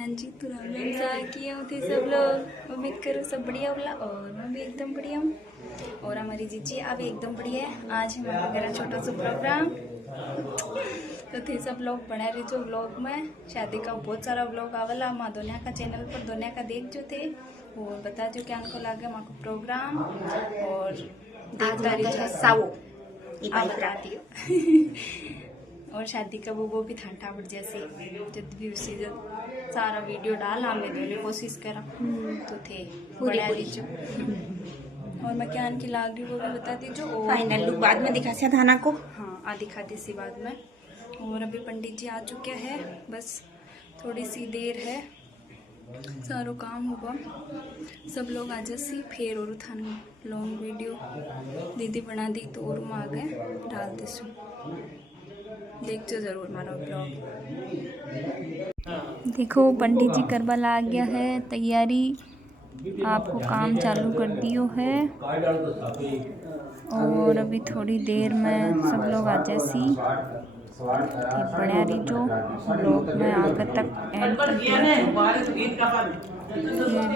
हाँ जी, तो राम राम सा किए होते सब लोग। उम्मीद करो सब बढ़िया बोला और मैं भी एकदम बढ़िया हूँ। और हमारी जीजी अभी एकदम बढ़िया है। आज हमारा वगैरह छोटा सा प्रोग्राम तो थे सब लोग बने रहे जो व्लॉग में। शादी का बहुत सारा व्लॉग आवला माँ दोनिया का चैनल पर, दोनिया का देख जो थे और बता जो क्या उनको लगे माँ को प्रोग्राम। और देखता रही सावो बता दियो और शादी का वो भी ठंडा पड़ जैसे जब भी उसी जब सारा वीडियो डाल हमें दोनों कोशिश करा तो थे बड़ा जो। और मैं क्या की लाग रही वो भी बता दीजिए। फाइनल लुक बाद में दिखा से थाना को। हाँ आ दिखाती सी बाद में। और अभी पंडित जी आ चुके हैं, बस थोड़ी सी देर है सारो काम होगा। सब लोग आ जैसी फिर और थाने लॉन्ग वीडियो दीदी बना दी तो और आ गए डाल दीसू। देखो जरूर मारा ब्लॉग। देखो पंडित जी करवा ला गया है तैयारी, आपको काम चालू कर दियो है। और अभी थोड़ी देर में सब लोग आ जैसी बढ़िया रही जो ब्लॉग में आगे तक एंड तक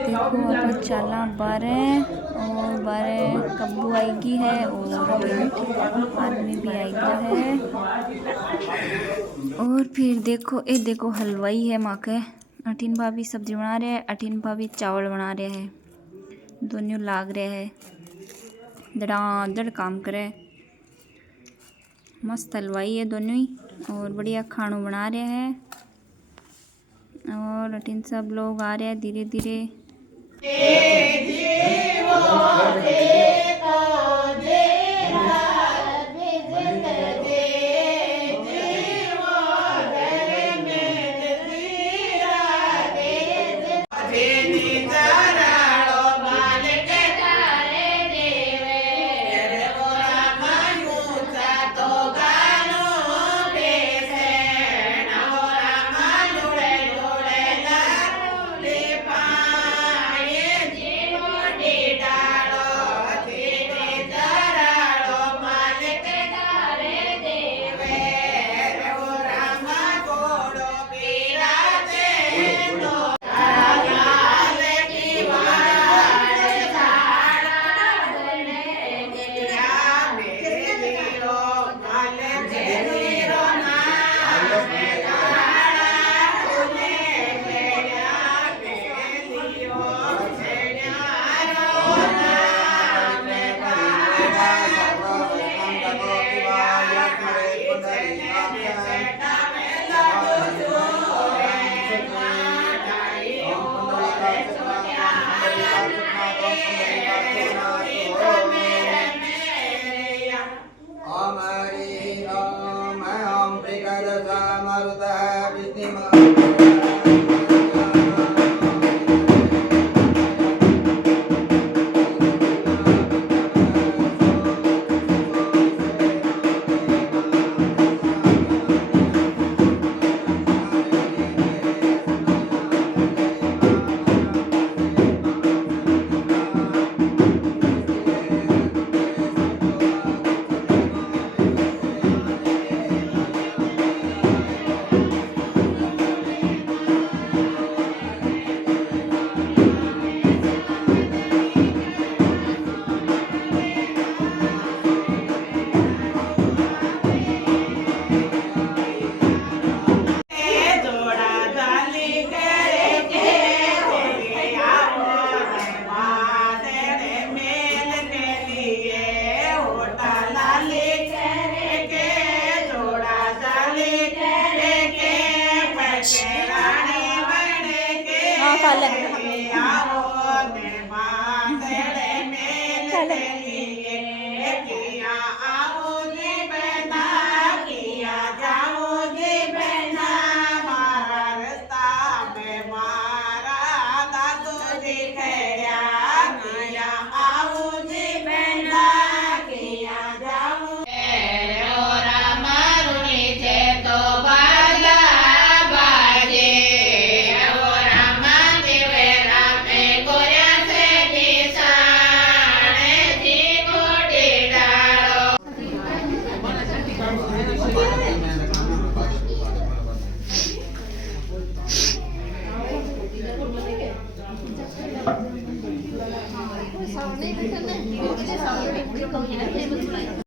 देखो। अभी चला 12 और 12 कब्बू आएगी है और आदमी भी आएगा है। और फिर देखो ये देखो हलवाई है माँ के। अठीन भाभी सब्जी बना रहे हैं, अठीन भाभी चावल बना रहे हैं। दोनों लाग रहे हैं धड़ाधड़ काम करे। मस्त हलवाई है दोनों ही और बढ़िया खानों बना रहे हैं। और अठीन सब लोग आ रहे हैं धीरे धीरे।